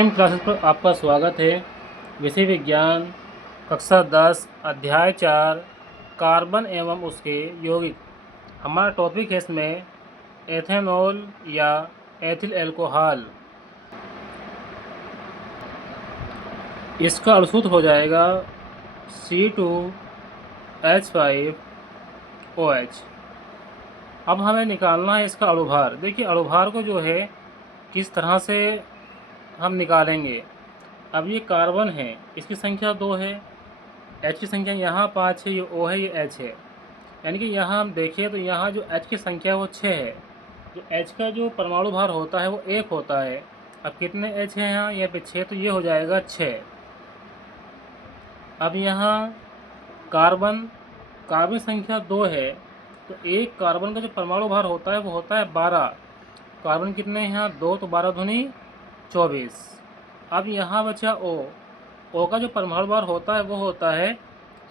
Stem classes पर आपका स्वागत है। विषय विज्ञान कक्षा 10 अध्याय 4 कार्बन एवं उसके यौगिक। हमारा टॉपिक है इसमें एथेनॉल या एथिल अल्कोहल। इसका अणुसूत्र हो जाएगा C2H5OH। अब हमें निकालना है इसका अणुभार। देखिए अणुभार को जो है किस तरह से हम निकालेंगे। अब ये कार्बन है, इसकी संख्या 2 है, H की संख्या यहाँ 5 है, ये O है, ये H है। यानी कि यहाँ हम देखें तो यहाँ जो H की संख्या वो 6 है। जो H का जो परमाणु भार होता है वो 1 होता है। अब कितने H हैं यहाँ पे 6, तो ये हो जाएगा 6। अब यहाँ कार्बन कार्बन संख्या 2 है, तो एक कार्बन का जो परमाणु भार होता है वो होता है 12। कार्बन कितने हैं यहाँ 2, तो 12 दूनी 24। अब यहाँ बचा O का जो परमाणु भार होता है वो होता है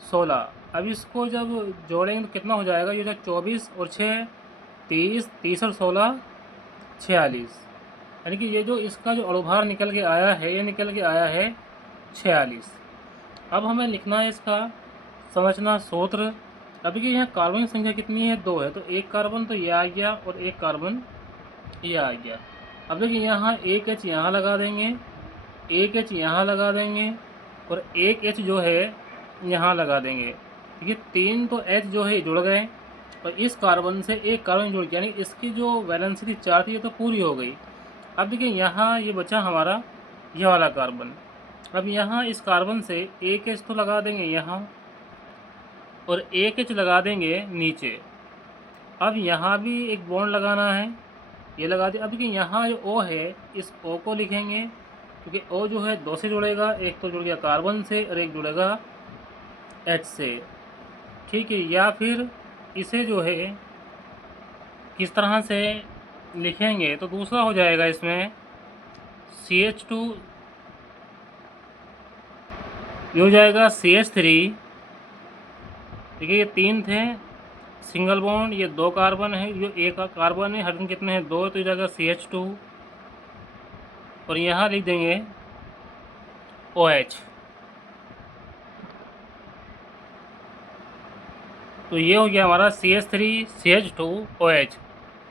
16। अब इसको जब जोड़ेंगे तो कितना हो जाएगा, ये जो 24 और 6 30, 30 और 16 46। यानी कि ये जो इसका जो अणुभार निकल के आया है ये निकल के आया है 46। अब हमें लिखना है इसका संरचना सूत्र। अब देखिए यहाँ कार्बन की संख्या कितनी है 2 है, तो एक कार्बन तो ये आ गया और एक कार्बन ये आ गया। अब देखिए यहाँ एक H यहाँ लगा देंगे, एक H यहाँ लगा देंगे और एक H जो है यहाँ लगा देंगे। ये 3 तो H जो है जुड़ गए और इस कार्बन से एक कार्बन जुड़ गया, यानी इसकी जो वैलेंसी 4 थी ये तो पूरी हो गई। अब देखिए यहाँ ये बचा हमारा यह वाला कार्बन। अब यहाँ इस कार्बन से एक H तो लगा देंगे यहाँ और एक H लगा देंगे नीचे। अब यहाँ भी एक बॉन्ड लगाना है, ये लगा दिया। अब देखिए यहाँ जो O है इस O को लिखेंगे, क्योंकि O जो है 2 से जुड़ेगा, एक तो जुड़ गया कार्बन से और एक जुड़ेगा H से, ठीक है। या फिर इसे जो है किस तरह से लिखेंगे तो दूसरा हो जाएगा इसमें CH2, ये हो जाएगा CH3। देखिए ये 3 थे सिंगल बॉन्ड, ये 2 कार्बन है, ये एक कार्बन है, हाइड्रोजन कितने हैं 2, तो ये जाएगा CH2 और यहाँ लिख देंगे OH। तो ये हो गया हमारा CH3CH2OH।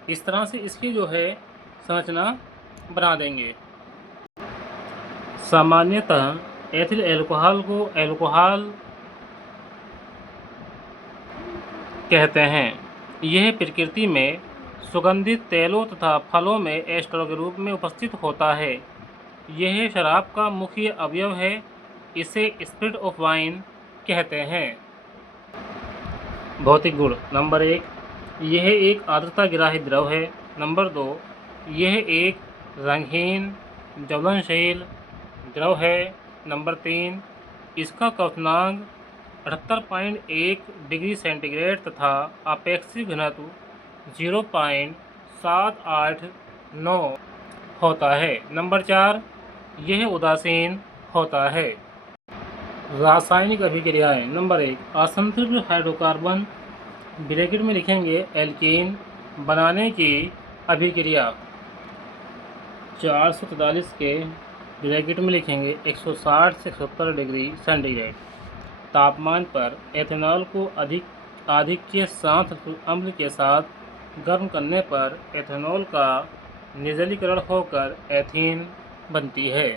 इस तरह से इसकी जो है संरचना बना देंगे। सामान्यतः एथिल अल्कोहल को अल्कोहल कहते हैं। यह प्रकृति में सुगंधित तेलों तथा फलों में एस्टर के रूप में उपस्थित होता है। यह शराब का मुख्य अवयव है। इसे स्पिरिट ऑफ वाइन कहते हैं। भौतिक गुण नंबर 1, यह एक आर्द्रता ग्राही द्रव है। नंबर 2, यह एक रंगहीन ज्वलनशील द्रव है। नंबर 3, इसका क्वथनांक 78.1 डिग्री सेंटीग्रेड तथा आपेक्षिक घनत्व 0.789 होता है। नंबर 4, यह उदासीन होता है। रासायनिक अभिक्रियाएं। नंबर 1, असंतृप्त हाइड्रोकार्बन ब्रैकेट में लिखेंगे एल्कीन बनाने की अभिक्रिया 443 के ब्रैकेट में लिखेंगे 160 से 170 डिग्री सेंटीग्रेड तापमान पर एथेनॉल को आधिक्य साथ अम्ल के साथ गर्म करने पर एथेनॉल का निर्जलीकरण होकर एथीन बनती है।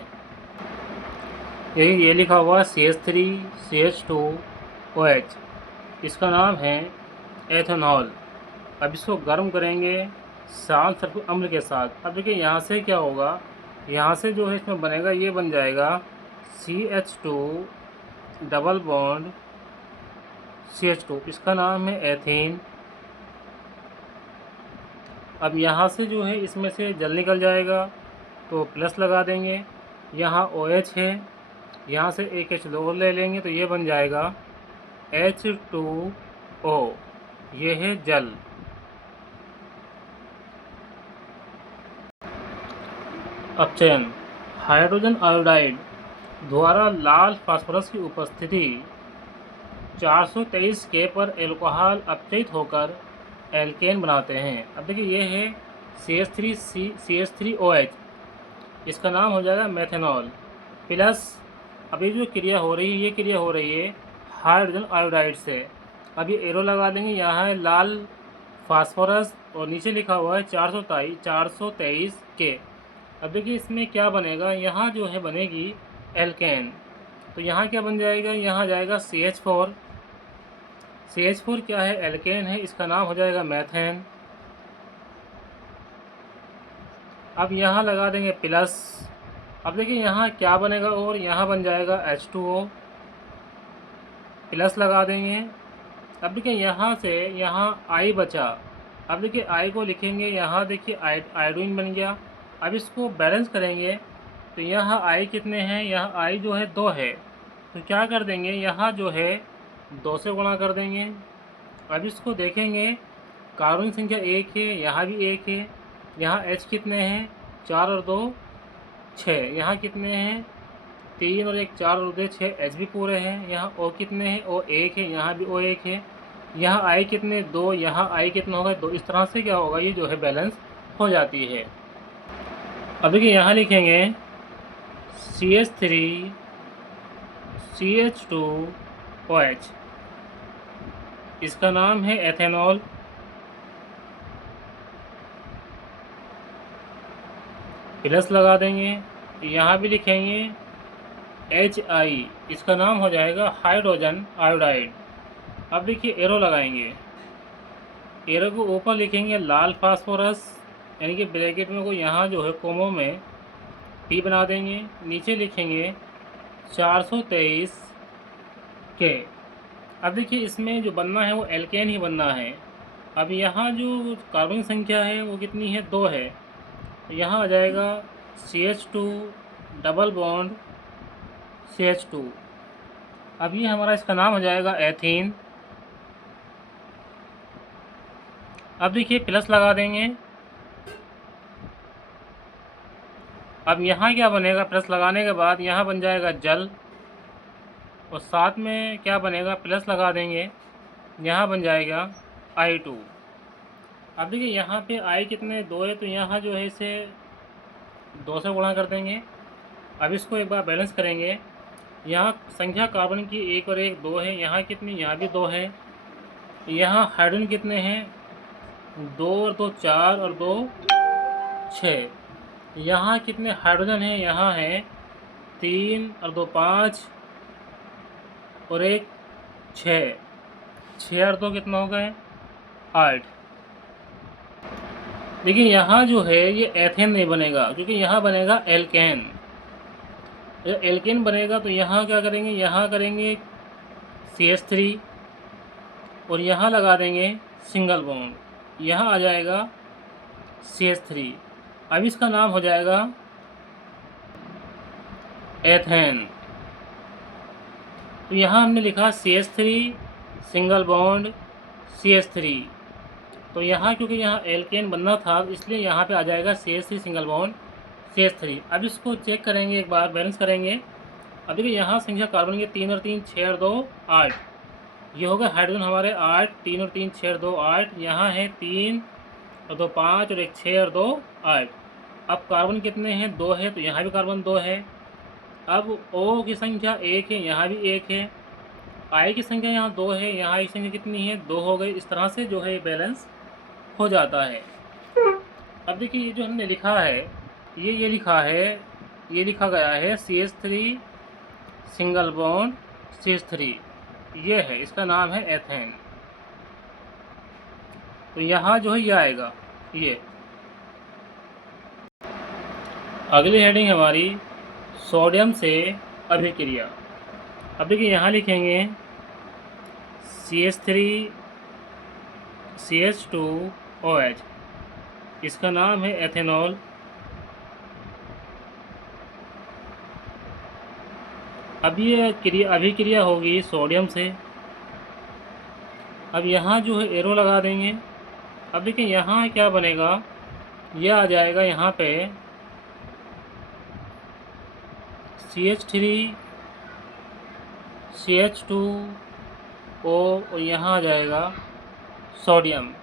यही ये लिखा हुआ CH3CH2OH, इसका नाम है एथेनॉल। अब इसको गर्म करेंगे शांत सल्फ्यूरिक अम्ल के साथ। अब देखिए यहाँ से क्या होगा, यहाँ से जो है इसमें बनेगा, ये बन जाएगा CH2 डबल बॉन्ड CH2, इसका नाम है एथीन। अब यहाँ से जो है इसमें से जल निकल जाएगा तो प्लस लगा देंगे। यहाँ OH है, यहाँ से एक H लोअर ले लेंगे तो ये बन जाएगा H2O, ये है जल। अपचयन। हाइड्रोजन आयोडाइड द्वारा लाल फास्फोरस की उपस्थिति 423 K पर अल्कोहल अपचयित होकर एल्केन बनाते हैं। अब देखिए ये है CH3OH, इसका नाम हो जाएगा मेथेनॉल। प्लस अभी जो क्रिया हो रही है, ये क्रिया हो रही है हाइड्रोजन आयोडाइड से। अब ये एरो लगा देंगे, यहाँ है लाल फास्फोरस और नीचे लिखा हुआ है 423 के। अब देखिए इसमें क्या बनेगा, यहाँ जो है बनेगी एल्केन। तो यहाँ क्या बन जाएगा, यहाँ जाएगा CH4। CH4 क्या है, एल्केन है, इसका नाम हो जाएगा मैथेन। अब यहाँ लगा देंगे प्लस। अब देखिए यहाँ क्या बनेगा, और यहाँ बन जाएगा H2O, प्लस लगा देंगे। अब देखिए यहाँ से यहाँ I बचा। अब देखिए I को लिखेंगे, यहाँ देखिए आयोडीन बन गया। अब इसको बैलेंस करेंगे तो यहाँ I कितने हैं, यहाँ I जो है 2 है, तो क्या कर देंगे, यहाँ जो है 2 से गुणा कर देंगे। अब इसको देखेंगे, कार्बन की संख्या 1 है, यहाँ भी 1 है। यहाँ H कितने हैं, 4 और 2 6। यहाँ कितने हैं, 3 और 1 4 और 2 6, H भी पूरे हैं। यहाँ O कितने हैं, O 1 है, यहाँ भी O 1 है। यहाँ I कितने, 2, यहाँ I कितना होगा, 2। इस तरह से क्या होगा, ये जो है बैलेंस हो जाती है। अब देखिए यहाँ लिखेंगे CH3 CH2OH, इसका नाम है एथेनॉल। प्लस लगा देंगे, यहाँ भी लिखेंगे HI, इसका नाम हो जाएगा हाइड्रोजन आयोडाइड। अब देखिए एरो लगाएंगे, एरो को ऊपर लिखेंगे लाल फास्फोरस, यानी कि ब्रैकेट में को यहाँ जो है कोमों में P बना देंगे। नीचे लिखेंगे 423 के। अब देखिए इसमें जो बनना है वो एल्केन ही बनना है। अब यहाँ जो कार्बन संख्या है वो कितनी है, 2 है, तो यहाँ आ जाएगा CH2 डबल बॉन्ड CH2। अब ये हमारा इसका नाम हो जाएगा एथीन। अब देखिए प्लस लगा देंगे। अब यहाँ क्या बनेगा, प्लस लगाने के बाद यहाँ बन जाएगा जल, और साथ में क्या बनेगा, प्लस लगा देंगे, यहाँ बन जाएगा I2। अब देखिए यहाँ पे I कितने, 2 है, तो यहाँ जो है इसे 2 से गुणा कर देंगे। अब इसको एक बार बैलेंस करेंगे, यहाँ संख्या कार्बन की 1 और 1 2 है, यहाँ कितनी, यहाँ भी 2 है। यहाँ हाइड्रोजन कितने हैं, 2 और 2 4 और 2 6। यहाँ कितने हाइड्रोजन हैं, यहाँ है 3 और 2 5 और 1 6। 6 और 2 कितना हो गए, 8। देखिए यहाँ जो है ये एथेन नहीं बनेगा, क्योंकि यहाँ बनेगा एल्केन। जब एल्केन बनेगा तो यहाँ क्या करेंगे, यहाँ करेंगे CH3 और यहाँ लगा देंगे सिंगल बॉन्ड, यहाँ आ जाएगा CH3। अब इसका नाम हो जाएगा एथेन। तो यहाँ हमने लिखा CH3 सिंगल बॉन्ड CH3। तो यहाँ क्योंकि यहाँ एल्केन बनना था, इसलिए यहाँ पे आ जाएगा CH3 सिंगल बॉन्ड CH3। अब इसको चेक करेंगे, एक बार बैलेंस करेंगे। अब देखिए यहाँ संख्या कार्बन की 3 और 3 6 और 2 8, ये हो गए हाइड्रोजन हमारे 8, 3 और 3 6 और 2 8। यहाँ है 3 और 2 5 और 1 6 और 2 8। अब कार्बन कितने हैं, 2 है, तो यहाँ भी कार्बन 2 है। अब O की संख्या 1 है, यहाँ भी 1 है। I की संख्या यहाँ 2 है, यहाँ I की संख्या कितनी है, 2 हो गई। इस तरह से जो है बैलेंस हो जाता है। अब देखिए ये जो हमने लिखा है, ये लिखा है, ये लिखा गया है CH3 सिंगल बॉन्ड CH3, ये है, इसका नाम है एथेन। तो यहाँ जो है ये आएगा ये। अगली हेडिंग हमारी सोडियम से अभिक्रिया। अब देखिए यहाँ लिखेंगे CH3 CH2OH, इसका नाम है एथेनॉल। अब ये अभिक्रिया होगी सोडियम से। अब यहाँ जो है एरो लगा देंगे। अब देखिए यहाँ क्या बनेगा, यह आ जाएगा यहाँ पे CH3 CH2O और यहाँ आ जाएगा सोडियम।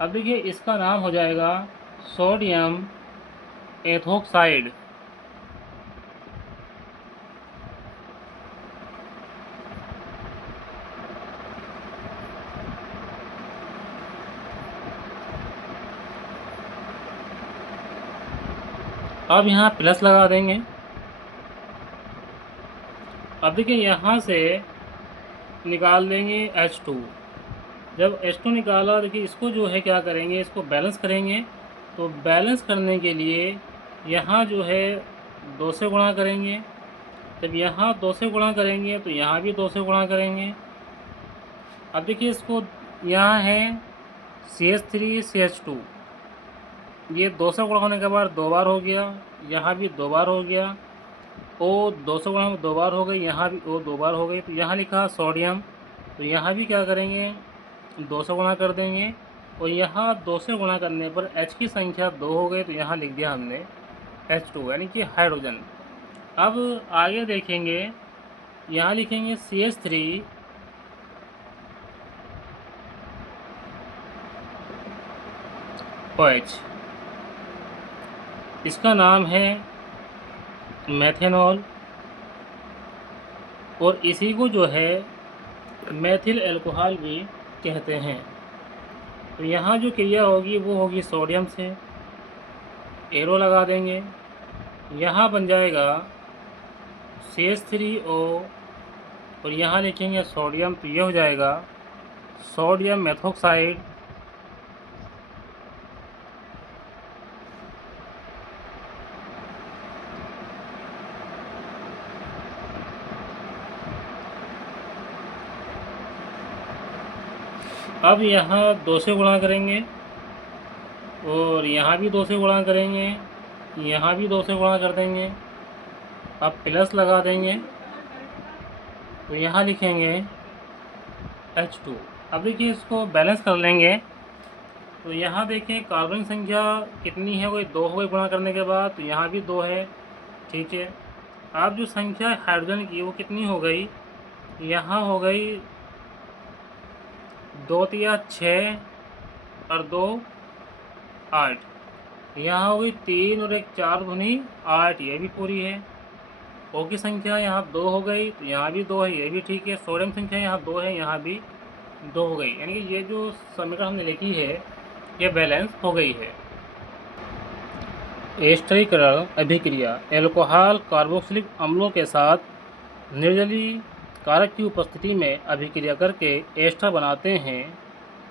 अब देखिए इसका नाम हो जाएगा सोडियम एथोक्साइड। अब यहाँ प्लस लगा देंगे। अब देखिए यहाँ से निकाल देंगे H2। जब H2 निकाला, देखिए इसको जो है क्या करेंगे, इसको बैलेंस करेंगे। तो बैलेंस करने के लिए यहाँ जो है 2 से गुणा करेंगे। जब यहाँ 2 से गुणा करेंगे तो यहाँ भी 2 से गुणा करेंगे। अब देखिए इसको, यहाँ है CH3 CH2, ये 2 से गुणा होने के बाद 2 बार हो गया, यहाँ भी 2 बार हो गया। O 2 से गुणा में 2 बार हो गई, यहाँ भी O 2 बार हो गई। तो यहाँ लिखा सोडियम, तो यहाँ भी क्या करेंगे, 2 से गुणा कर देंगे। और यहाँ 2 से गुणा करने पर H की संख्या 2 हो गई, तो यहाँ लिख दिया हमने H2 यानी कि हाइड्रोजन। अब आगे देखेंगे, यहाँ लिखेंगे CH3 OH, इसका नाम है मेथेनॉल, और इसी को जो है मेथिल अल्कोहल भी कहते हैं। तो यहाँ जो क्रिया होगी वो होगी सोडियम से, एरो लगा देंगे। यहाँ बन जाएगा CH3O, और यहाँ लिखेंगे सोडियम, तो ये हो जाएगा सोडियम मेथोक्साइड। अब यहाँ 2 से गुणा करेंगे, और यहाँ भी 2 से गुणा करेंगे, यहाँ भी 2 से गुणा कर देंगे। अब प्लस लगा देंगे, तो यहाँ लिखेंगे H2। अब देखिए इसको बैलेंस कर लेंगे। तो यहाँ देखें कार्बन संख्या कितनी है, वही 2 हो गई गुणा करने के बाद, तो यहाँ भी 2 है, ठीक है। अब जो संख्या है हाइड्रोजन की वो कितनी हो गई, यहाँ हो गई 2 तिया 6 और 2 8, यहाँ हो गई 3 और 1 4 दूनी 8, ये भी पूरी है। O की संख्या यहाँ 2 हो गई, तो यहाँ भी 2 है, ये भी ठीक है। सोडियम संख्या यहाँ 2 है, यहाँ भी 2 हो गई, यानी कि ये जो समीकरण हमने लिखी है ये बैलेंस हो गई है। एस्टरीकरण अभिक्रिया एल्कोहल कार्बोक्सिलिक अम्लों के साथ निर्जलीय कारक की उपस्थिति में अभिक्रिया करके एस्टर बनाते हैं।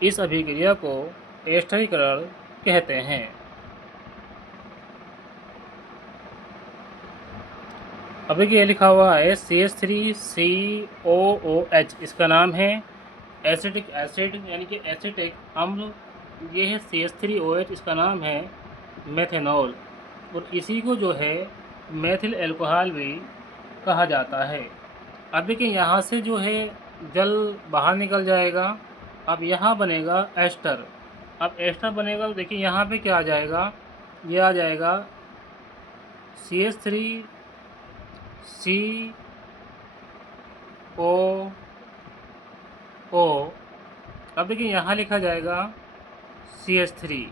इस अभिक्रिया को एस्टरीकरण कहते हैं। अब देखिए ये लिखा हुआ है CH3COOH, इसका नाम है एसिटिक एसिड यानी कि एसिटिक अम्ल। ये है CH3OH, इसका नाम है मेथेनॉल, और इसी को जो है मेथिल अल्कोहल भी कहा जाता है। अब देखिए यहाँ से जो है जल बाहर निकल जाएगा। अब यहाँ बनेगा एस्टर। अब एस्टर बनेगा तो देखिए यहाँ पे क्या आ जाएगा, ये आ जाएगा CH3CO। अब देखिए यहाँ लिखा जाएगा CH3।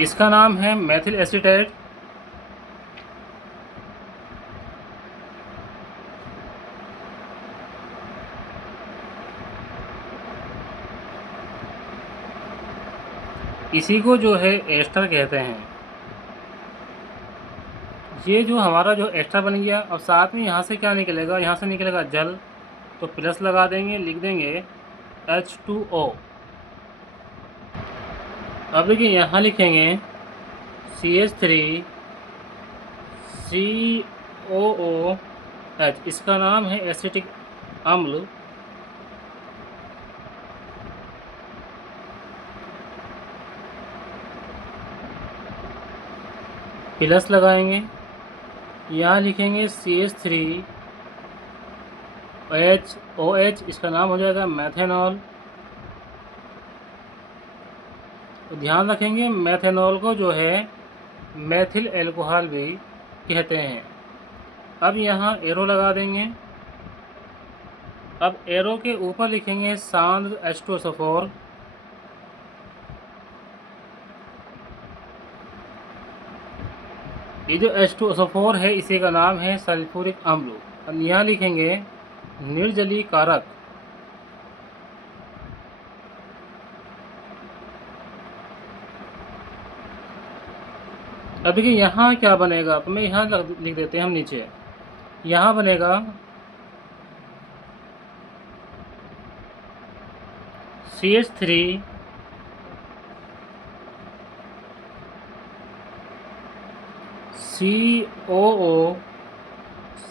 इसका नाम है मेथिल एसीटेट। इसी को जो है एस्टर कहते हैं। ये जो हमारा जो एस्टर बन गया, अब साथ में यहाँ से क्या निकलेगा, यहाँ से निकलेगा जल, तो प्लस लगा देंगे, लिख देंगे H2O। अब देखिए यहाँ लिखेंगे CH3COOH, इसका नाम है एसिटिक अम्ल। प्लस लगाएंगे, यहाँ लिखेंगे CH3OH, इसका नाम हो जाएगा मेथेनॉल। तो ध्यान रखेंगे मेथेनॉल को जो है मेथिल अल्कोहल भी कहते हैं। अब यहाँ एरो लगा देंगे। अब एरो के ऊपर लिखेंगे सांद्र H2SO4। ये जो H2SO4 है इसी का नाम है सल्फ्यूरिक अम्ल। अब यहाँ लिखेंगे निर्जलीय कारक अब देखिए यहाँ क्या बनेगा, तो मैं यहाँ लिख देते हैं हम नीचे। यहाँ बनेगा CH3 COO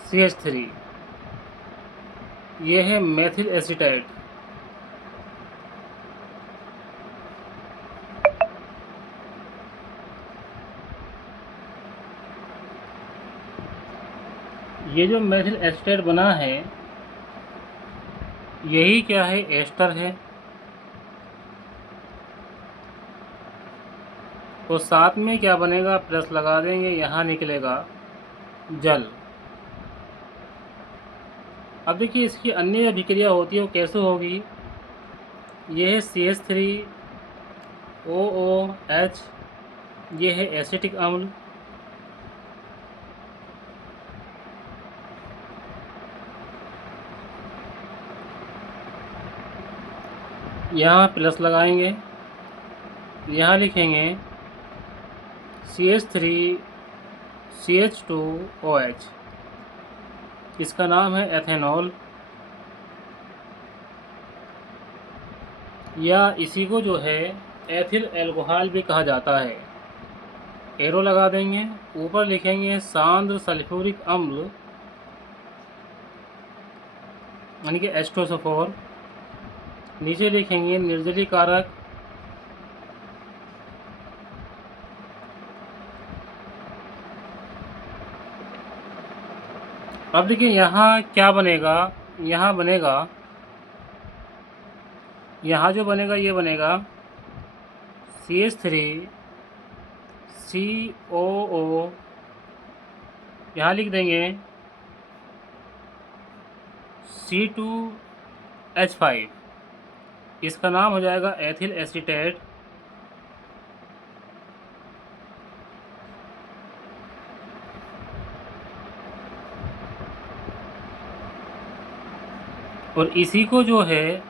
CH3, ये है मेथिल एसीटाइट। ये जो मेथिल एसीटाइट बना है यही क्या है, एस्टर है। तो साथ में क्या बनेगा, प्लस लगा देंगे, यहाँ निकलेगा जल। अब देखिए इसकी अन्य अभिक्रिया होती है वो कैसे होगी। ये है CH3OOH, ये है एसिटिक अम्ल। यहाँ प्लस लगाएंगे, यहाँ लिखेंगे CH3CH2OH, इसका नाम है एथेनॉल, या इसी को जो है एथिल एल्कोहल भी कहा जाता है। एरो लगा देंगे, ऊपर लिखेंगे सांद्र सल्फ्यूरिक अम्ल यानी कि H2SO4, नीचे लिखेंगे निर्जली कारक, अब देखिए यहाँ क्या बनेगा, यहाँ बनेगा, यहाँ जो बनेगा ये बनेगा CH3COO, यहाँ लिख देंगे C2H5, इसका नाम हो जाएगा एथिल एसीटेट। और इसी को जो है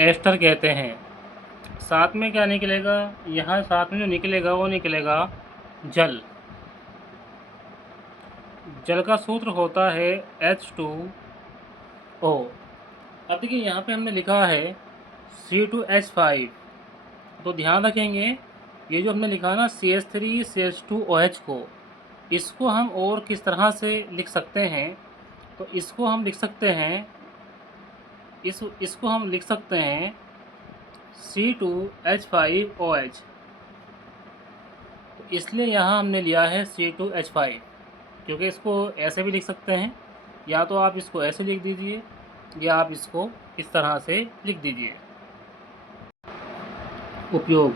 एस्टर कहते हैं। साथ में क्या निकलेगा, यहाँ साथ में जो निकलेगा वो निकलेगा जल। जल का सूत्र होता है H2O। अब देखिए यहाँ पे हमने लिखा है C2H5, तो ध्यान रखेंगे ये जो हमने लिखा ना CH3CH2OH को, इसको हम और किस तरह से लिख सकते हैं, तो इसको हम लिख सकते हैं, इसको हम लिख सकते हैं C2H5OH। तो इसलिए यहाँ हमने लिया है C2H5, क्योंकि इसको ऐसे भी लिख सकते हैं, या तो आप इसको ऐसे लिख दीजिए या आप इसको इस तरह से लिख दीजिए। उपयोग: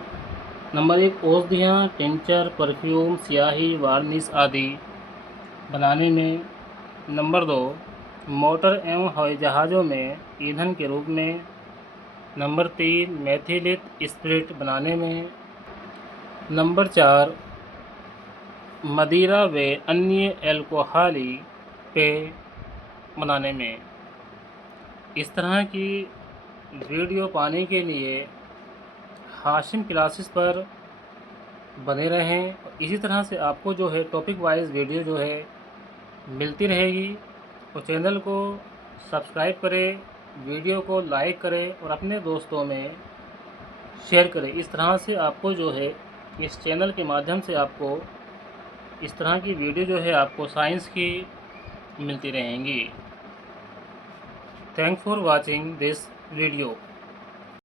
नंबर 1, औषधियाँ, टिंचर, परफ्यूम, स्याही, वार्निश आदि बनाने में। नंबर 2, मोटर एवं हवाई जहाज़ों में ईंधन के रूप में। नंबर 3, मेथिलित स्पिरिट बनाने में। नंबर 4, मदिरा व अन्य एल्कोहली पेय बनाने में। इस तरह की वीडियो पाने के लिए हाशिम क्लासेस पर बने रहें। इसी तरह से आपको जो है टॉपिक वाइज वीडियो जो है मिलती रहेगी। और चैनल को सब्सक्राइब करें, वीडियो को लाइक करें और अपने दोस्तों में शेयर करें। इस तरह से आपको जो है इस चैनल के माध्यम से आपको इस तरह की वीडियो जो है आपको साइंस की मिलती रहेंगी। Thanks for watching this video.